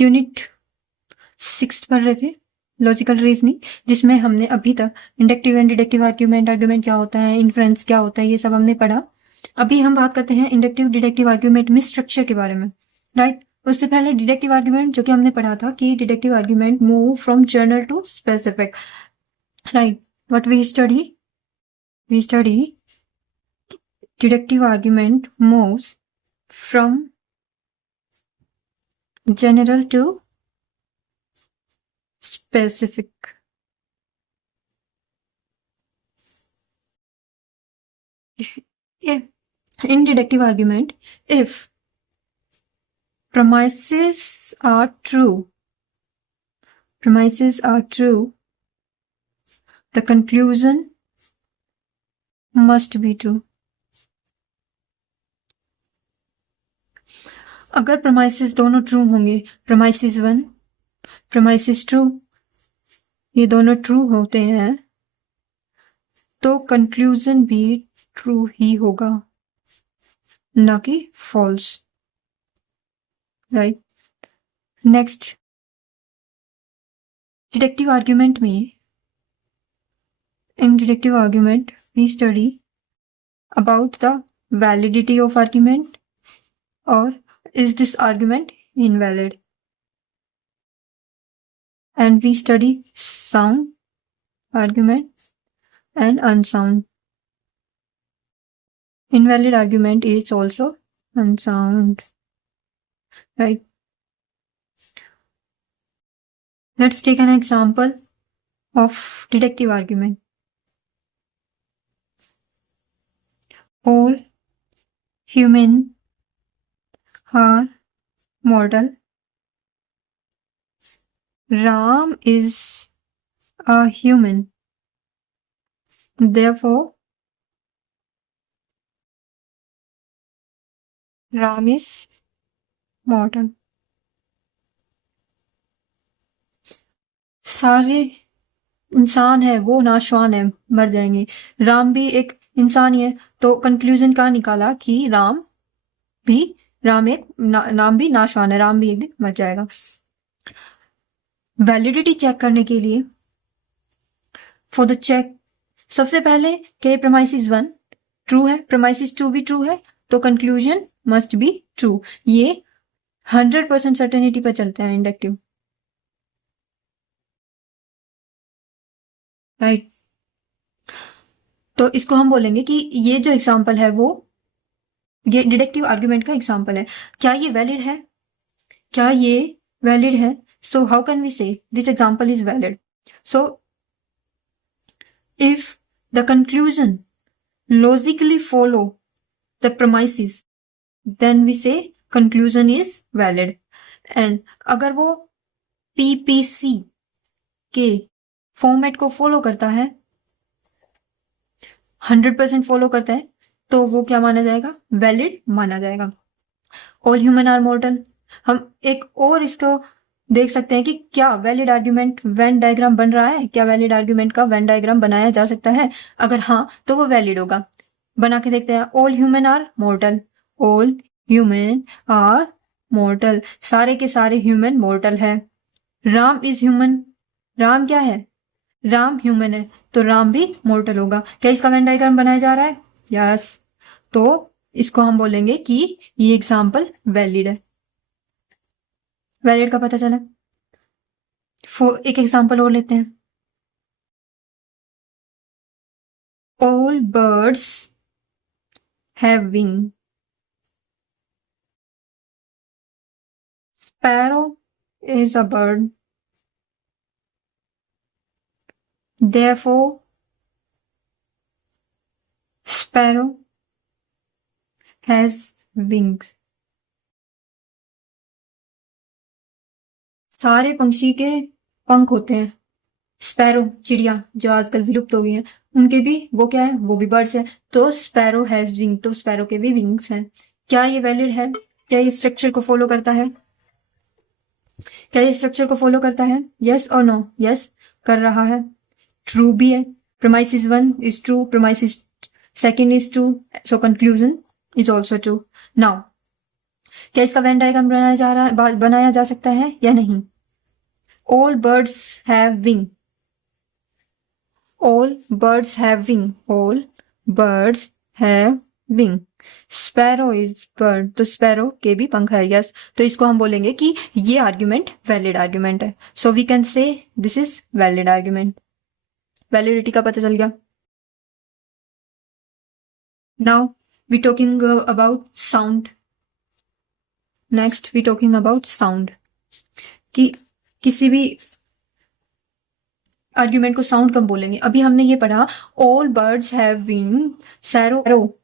Unit 6 पढ़ रहे थे, लॉजिकल रीजनिंग, जिसमें हमने अभी तक inductive and deductive argument, argument क्या होता है, इन्फ्रेंस क्या होता है, ये सब हमने पढ़ा। अभी हम बात करते हैं इंडक्टिव डिडक्टिव आर्ग्यूमेंट में स्ट्रक्चर के बारे में, राइट। उससे पहले डिडक्टिव आर्ग्यूमेंट, जो कि हमने पढ़ा था कि deductive argument move from general to specific, right. What we study deductive argument moves from general to specific. In deductive argument, if premises are true, the conclusion must be true. अगर premises दोनों true होंगे, premises 1, premises 2, ये दोनों true होते हैं, तो conclusion भी true ही होगा, ना कि false, right? Next, deductive argument में, in deductive argument we study about the validity of argument, or is this argument invalid, and we study sound argument and unsound. Invalid argument is also unsound, right? Let's take an example of deductive argument. All humans are mortal. Ram is a human. Therefore, Ram is mortal. सारे इंसान है, वो नाशवान है, मर जाएंगे। राम भी एक इंसान ही है, तो कंक्लूजन का निकाला कि राम भी नाशवान है, राम भी एक दिन मर जाएगा। वैलिडिटी चेक करने के लिए, फॉर द चेक, सबसे पहले के प्रेमाइसिस 1 ट्रू है, प्रेमाइसिस 2 भी ट्रू है, तो कंक्लूजन मस्ट बी ट्रू। ये 100% सर्टेनिटी पर चलते हैं इंडक्टिव, राइट। तो इसको हम बोलेंगे कि ये जो एग्जांपल है वो ये डिडक्टिव आर्ग्यूमेंट का एग्जांपल है। क्या ये वैलिड है? क्या ये वैलिड है? सो हाउ कैन वी से this example is valid? So if the conclusion logically follow the premises, then we say conclusion is valid. And अगर वो PPC के फॉर्मेट को फॉलो करता है, 100% फॉलो करता है, तो वो क्या माना जाएगा? वैलिड माना जाएगा। ऑल ह्यूमन आर मॉर्टल, हम एक और इसको देख सकते हैं कि क्या वैलिड आर्ग्यूमेंट वेन डायग्राम बन रहा है, क्या वैलिड आर्ग्यूमेंट का वेन डायग्राम बनाया जा सकता है? अगर हाँ, तो वो वैलिड होगा। बना के देखते हैं। All human are mortal, all human are mortal, सारे के सारे ह्यूमन मॉर्टल है। राम इज ह्यूमन, राम क्या है? राम ह्यूमन है, तो राम भी मॉर्टल होगा। क्या इसका वेन डायग्राम बनाया जा रहा है? यस। तो इसको हम बोलेंगे कि ये एग्जाम्पल वैलिड है। वैलिड का पता चला। एक एग्जाम्पल और लेते हैं। All birds have wing, sparrow is a bird, therefore sparrow has wings. सारे पंछी के पंख होते हैं। स्पैरो चिड़िया जो आजकल विलुप्त हो गई हैं, उनके भी वो क्या है? वो भी बर्ड्स है, तो स्पैरो हैज विंग, तो स्पैरो के भी विंग्स हैं। क्या ये वैलिड है? क्या ये स्ट्रक्चर को फॉलो करता है? क्या ये स्ट्रक्चर को फॉलो करता है? यस और नो? यस कर रहा है, ट्रू भी है। Premises 1 is true, premises 2 is true, so conclusion is also true. Now क्या इसका वेन डायग्राम बनाया जा सकता है या नहीं? All birds have wing, all birds have wing, all birds have wing. Sparrow is bird, तो स्पैरो के भी पंख है, यस। तो इसको हम बोलेंगे कि ये आर्ग्यूमेंट वैलिड आर्ग्यूमेंट है। So we can say this is valid argument. Validity का पता चल गया। Now we talking about sound. Next we talking about sound, कि किसी भी आर्ग्यूमेंट को साउंड कब बोलेंगे। अभी हमने ये पढ़ा all birds have wing, sparrow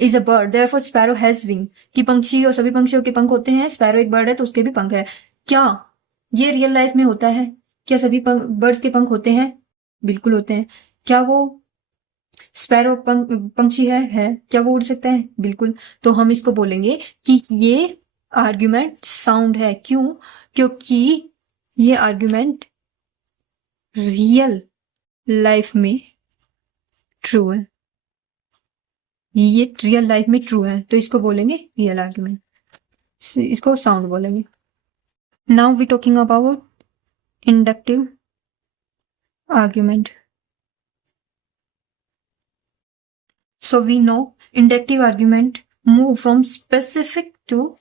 is a bird therefore sparrow has wing, कि पंक्षी और सभी पंक्षियों के पंख होते हैं, स्पैरो एक बर्ड है तो उसके भी पंख है। क्या ये रियल लाइफ में होता है? क्या सभी बर्ड्स के पंख होते हैं? बिल्कुल होते हैं। क्या वो स्पैरो पंक्षी है? क्या वो उड़ सकता है? बिल्कुल। तो हम इसको बोलेंगे कि ये आर्ग्यूमेंट साउंड है। क्यों? क्योंकि ये आर्ग्यूमेंट रियल लाइफ में ट्रू है, ये रियल लाइफ में ट्रू है, तो इसको बोलेंगे रियल आर्ग्यूमेंट, इसको साउंड बोलेंगे। Now we talking about inductive argument. So we know inductive argument move from specific to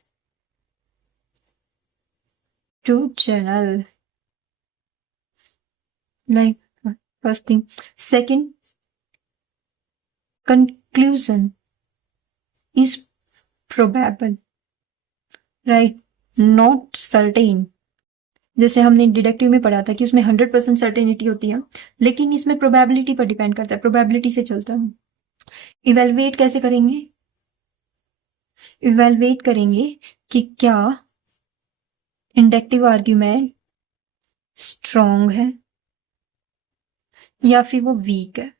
general. Like first thing. Second, conclusion is probable, right? Not certain. जैसे हमने deductive में पढ़ा था कि उसमें 100% सर्टेनिटी होती है, लेकिन इसमें प्रोबेबिलिटी पर डिपेंड करता है, प्रोबेबिलिटी से चलता है। इवेलुएट कैसे करेंगे? इवेलुएट करेंगे कि क्या इंडक्टिव आर्ग्यूमेंट स्ट्रॉन्ग है या फिर वो वीक है।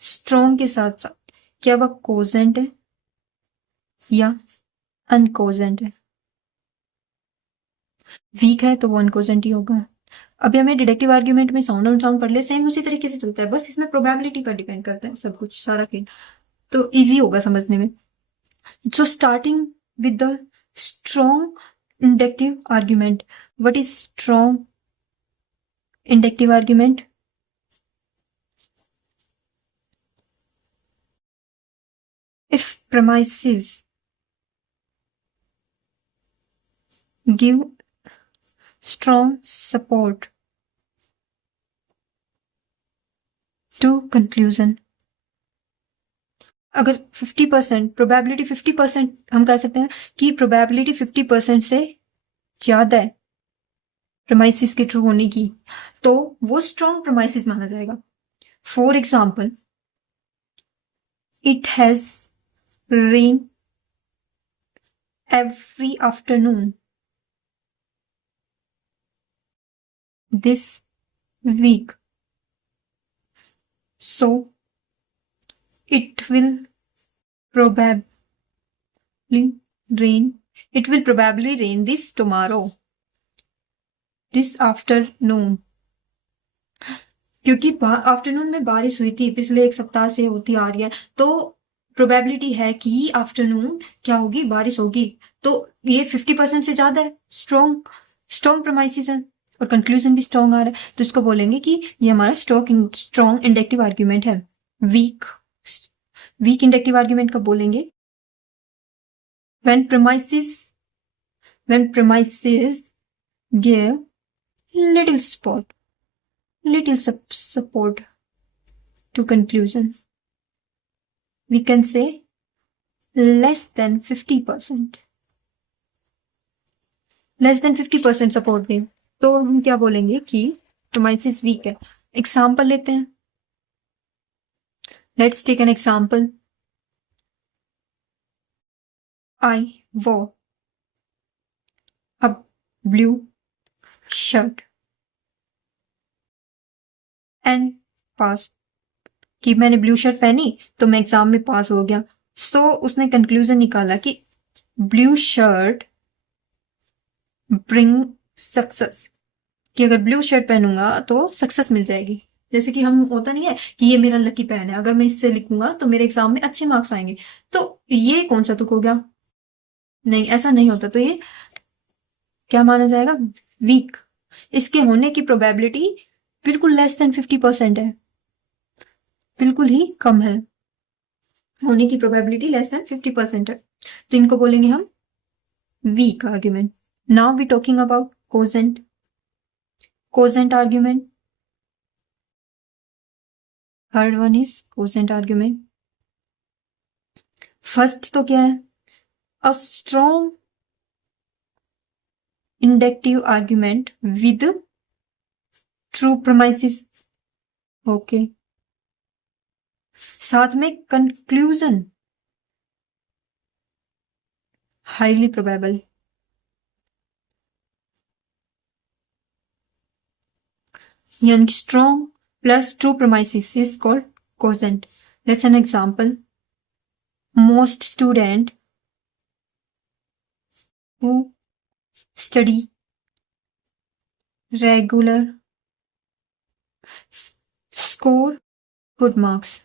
स्ट्रॉन्ग के साथ साथ क्या वह कोजेंट है या अनकोजेंट है। वीक है तो वो अनकोजेंट ही होगा। अभी हमें डिडक्टिव आर्ग्यूमेंट में साउंड और साउंड पढ़ ले, सेम उसी तरीके से चलता है, बस इसमें प्रोबेबिलिटी पर डिपेंड करता है सब कुछ, सारा खेल, तो इजी होगा समझने में। So starting with the strong inductive argument. What is strong inductive argument? If premises give strong support to conclusion, अगर 50% प्रोबेबिलिटी 50%, हम कह सकते हैं कि प्रोबेबिलिटी 50% से ज्यादा है प्रेमाइसिस के ट्रू होने की, तो वो स्ट्रॉन्ग प्रेमाइसिस माना जाएगा। For example, it has rain every afternoon this week, so it will probably rain this tomorrow, this afternoon। क्योंकि आफ्टरनून में बारिश हुई थी, पिछले एक सप्ताह से होती आ रही है, तो प्रोबेबिलिटी है कि आफ्टरनून क्या होगी, बारिश होगी, तो ये 50% से ज्यादा है, स्ट्रॉन्ग प्रोमाइसिस है, और कंक्लूजन भी स्ट्रॉन्ग आ रहा है, तो इसको बोलेंगे कि ये हमारा स्ट्रॉन्ग इंडक्टिव आर्ग्यूमेंट है। वीक इंडक्टिव आर्ग्यूमेंट कब बोलेंगे? when premises give little support to conclusion, we can say less than 50%, support दें, तो हम क्या बोलेंगे कि प्रोमाइसिस वीक है। एग्जाम्पल लेते हैं, let's take an example. I wore a blue shirt and passed, कि मैंने ब्लू शर्ट पहनी तो मैं एग्जाम में पास हो गया। सो उसने कंक्लूजन निकाला कि ब्लू शर्ट ब्रिंग सक्सेस, कि अगर ब्लू शर्ट पहनूंगा तो सक्सेस मिल जाएगी। जैसे कि हम होता नहीं है कि ये मेरा लकी पेन है, अगर मैं इससे लिखूंगा तो मेरे एग्जाम में अच्छे मार्क्स आएंगे, तो ये कौन सा तुक हो गया? नहीं, ऐसा नहीं होता, तो ये क्या माना जाएगा, वीक। इसके होने की प्रोबेबिलिटी बिल्कुल लेस देन 50% है, बिल्कुल ही कम है, होने की प्रोबेबिलिटी लेस देन 50% है, तो इनको बोलेंगे हम weak argument. Now we talking about cogent argument. Third one is cogent argument. First तो क्या है, a strong inductive argument with true premises. Okay, साथ में कंक्लूजन हाईली प्रोबेबल। यानी कि strong plus true premises is called cogent. Let's an example, most student who study regular score good marks,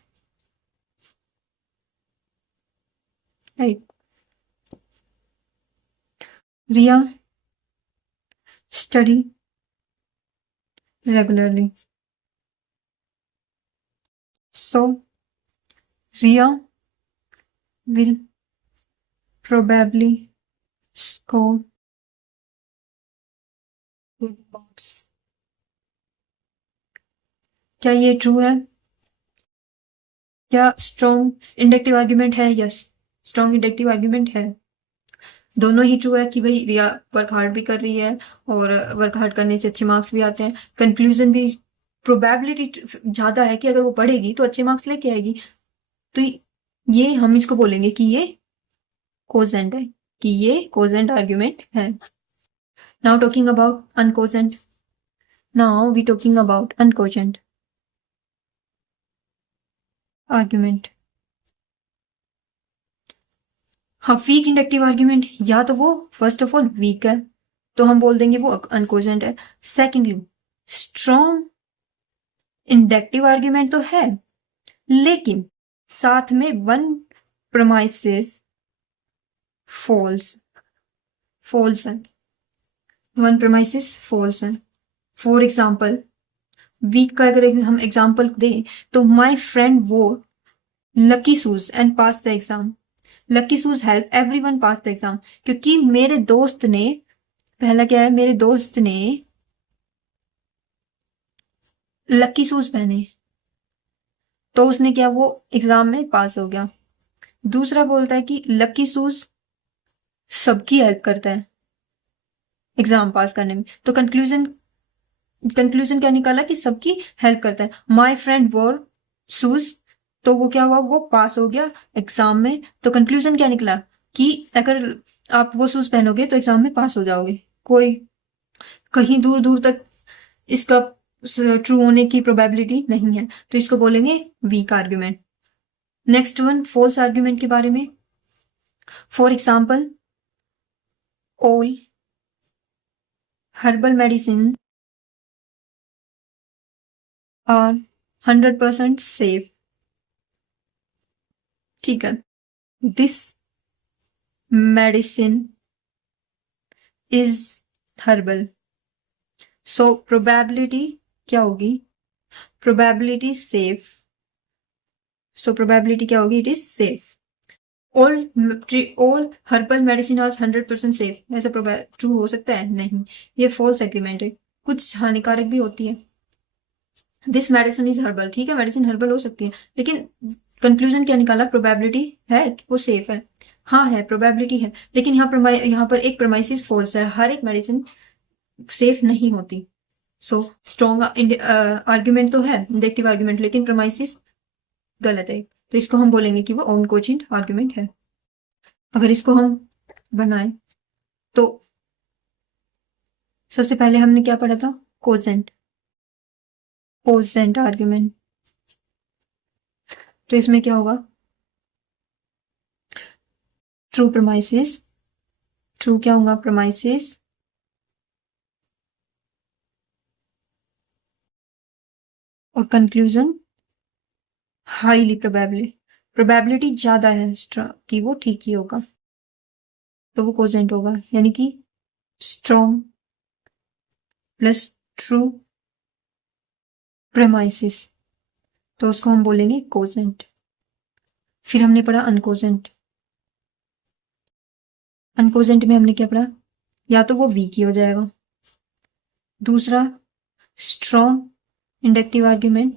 right? Ria study regularly, so Ria will probably score good marks। क्या ये true है? क्या strong inductive argument है? Yes, strong inductive argument है। दोनों ही true है कि भाई रिया वर्क हार्ड भी कर रही है और वर्क हार्ड करने से अच्छे मार्क्स भी आते हैं। कंक्लूजन भी प्रोबेबिलिटी ज्यादा है कि अगर वो पढ़ेगी तो अच्छे मार्क्स लेके आएगी। तो ये हम इसको बोलेंगे कि ये कोजेंट है, कि ये कोजेंट आर्ग्यूमेंट है। Now talking about uncogent. Now we talking about uncogent argument. हाँ, वीक इंडक्टिव आर्ग्यूमेंट, या तो वो फर्स्ट ऑफ ऑल वीक है तो हम बोल देंगे वो अनकोजेंट है। सेकेंडली, स्ट्रॉन्ग इंडक्टिव आर्ग्यूमेंट तो है लेकिन साथ में वन प्रमाइसिस फॉल्स है, वन प्रमाइसिस फॉल्स है। फॉर एग्जाम्पल, वीक का अगर हम एग्जाम्पल दें तो माई फ्रेंड वो lucky shoes and pass the exam. Lucky shoes help everyone pass the exam, क्योंकि मेरे दोस्त ने, पहला क्या है, मेरे दोस्त ने लकी शूज पहने तो उसने क्या, वो एग्जाम में पास हो गया। दूसरा बोलता है कि लकी शूज सबकी हेल्प करता है एग्जाम पास करने में, तो कंक्लूजन क्या निकाला कि सबकी हेल्प करता है। माई फ्रेंड वोर शूज, तो वो क्या हुआ, वो पास हो गया एग्जाम में। तो कंक्लूजन क्या निकला कि अगर आप वो शूज पहनोगे तो एग्जाम में पास हो जाओगे। कोई कहीं दूर दूर तक इसका ट्रू होने की प्रोबेबिलिटी नहीं है, तो इसको बोलेंगे weak argument. Next one, false argument के बारे में। For example, all herbal medicine are 100% safe. ठीक है, this medicine is herbal, so probability क्या होगी, प्रोबेबिलिटी सेफ, सो प्रोबेबिलिटी क्या होगी, it is safe. All herbal medicine are 100% safe, ऐसा ट्रू हो सकता है? नहीं, ये फॉल्स एग्रीमेंट है, कुछ हानिकारक भी होती है। दिस मेडिसिन इज हर्बल, ठीक है, मेडिसिन हर्बल हो सकती है, लेकिन कंक्लूजन क्या निकाला, प्रोबेबिलिटी है कि वो सेफ है। हाँ है, प्रोबेबिलिटी है, लेकिन यहाँ पर एक प्रमाइसिस फॉल्स है, हर एक मेडिसिन सेफ नहीं होती। सो स्ट्रॉन्ग आर्ग्यूमेंट तो है, इंडक्टिव आर्ग्यूमेंट, लेकिन प्रमाइसिस गलत है, तो इसको हम बोलेंगे कि वो ऑनकोजेंट आर्ग्यूमेंट है। अगर इसको हम बनाए तो सबसे पहले हमने क्या पढ़ा था, कोजेंट आर्ग्यूमेंट। तो इसमें क्या होगा, ट्रू प्रमाइसिस, ट्रू क्या होगा, प्रमाइसिस और कंक्लूजन हाईली प्रोबेबिलिटी ज्यादा है कि वो ठीक ही होगा। तो वो कोजेंट होगा, यानी कि स्ट्रॉन्ग प्लस ट्रू प्रेमाइसिस, तो उसको हम बोलेंगे कोजेंट। फिर हमने पढ़ा अनकोजेंट। अनकोजेंट में हमने क्या पढ़ा, या तो वो वीक ही हो जाएगा, दूसरा strong inductive argument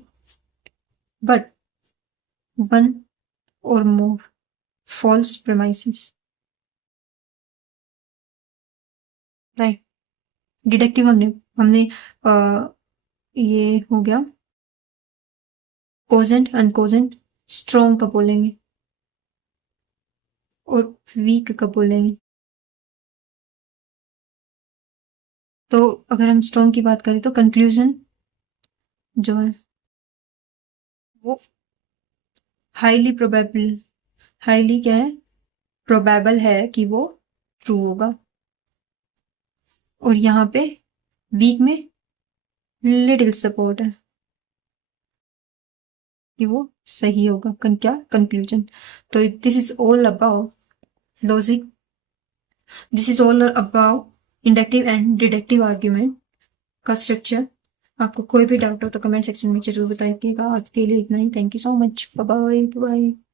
but one और मोर फॉल्स प्रेमाइसिस, राइट। डिडक्टिव हमने हमने ये हो गया कोजेंट अनकोजेंट, स्ट्रॉन्ग कब बोलेंगे और वीक कब बोलेंगे। तो अगर हम स्ट्रॉन्ग की बात करें तो कंक्लूजन जो है वो हाईली प्रोबेबल, हाईली क्या है, प्रोबेबल है कि वो ट्रू होगा, और यहाँ पे वीक में लिटिल सपोर्ट है कि वो सही होगा, क्या कंक्लूजन। तो this is all about logic, this is all about inductive and deductive argument का स्ट्रक्चर। आपको कोई भी डाउट हो तो कमेंट सेक्शन में जरूर बताइएगा। आज के लिए इतना ही। Thank you so much. Bye bye bye.